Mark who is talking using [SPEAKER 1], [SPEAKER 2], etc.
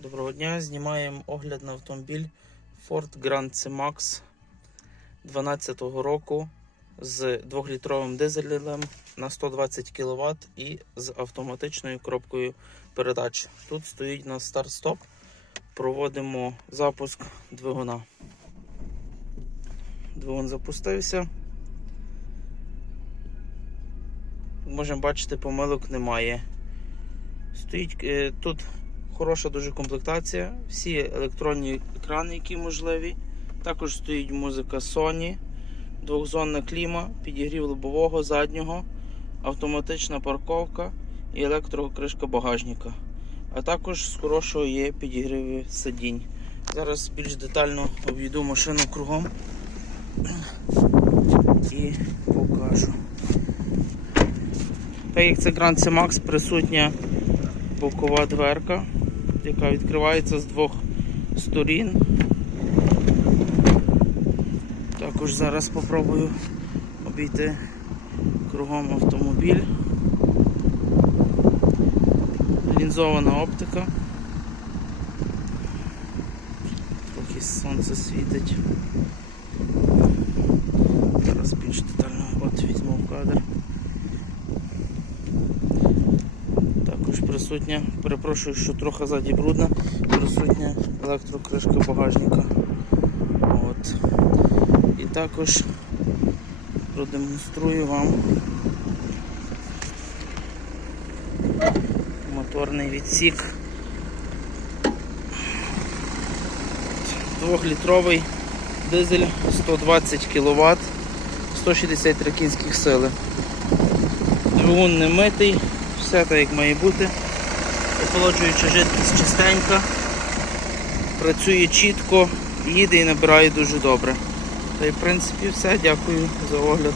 [SPEAKER 1] Доброго дня. Знімаємо огляд на автомобіль Ford Grand C-Max 12 року з 2-літровим дизелем на 120 кВт і з автоматичною коробкою передач. Тут стоїть на старт-стоп. Проводимо запуск двигуна. Двигун запустився. Можемо бачити, помилок немає. Стоїть е, тут хороша дуже комплектація, всі електронні екрани, які можливі. Також стоїть музика Sony, двохзонна кліма, підігрів лобового, заднього, автоматична парковка і електрокришка багажника. А також з хорошого є підігріви сидінь. Зараз більш детально обійду машину кругом і покажу. Так як це Grand C-Max присутня бокова дверка, яка відкривається з двох сторін. Також зараз спробую обійти кругом автомобіль. Лінзована оптика. Поки сонце світить. Зараз більш детально от візьму в кадр. Також присутня, перепрошую, що трохи ззаді брудна, присутня електрокришка багажника. От. І також продемонструю вам моторний відсік. Двохлітровий дизель 120 кВт, 163 кінських сили. Двигун не митий, все так як має бути. Охолоджуюча жидкість чистенька, працює чітко, їде і набирає дуже добре. Та й в принципі все. Дякую за огляд.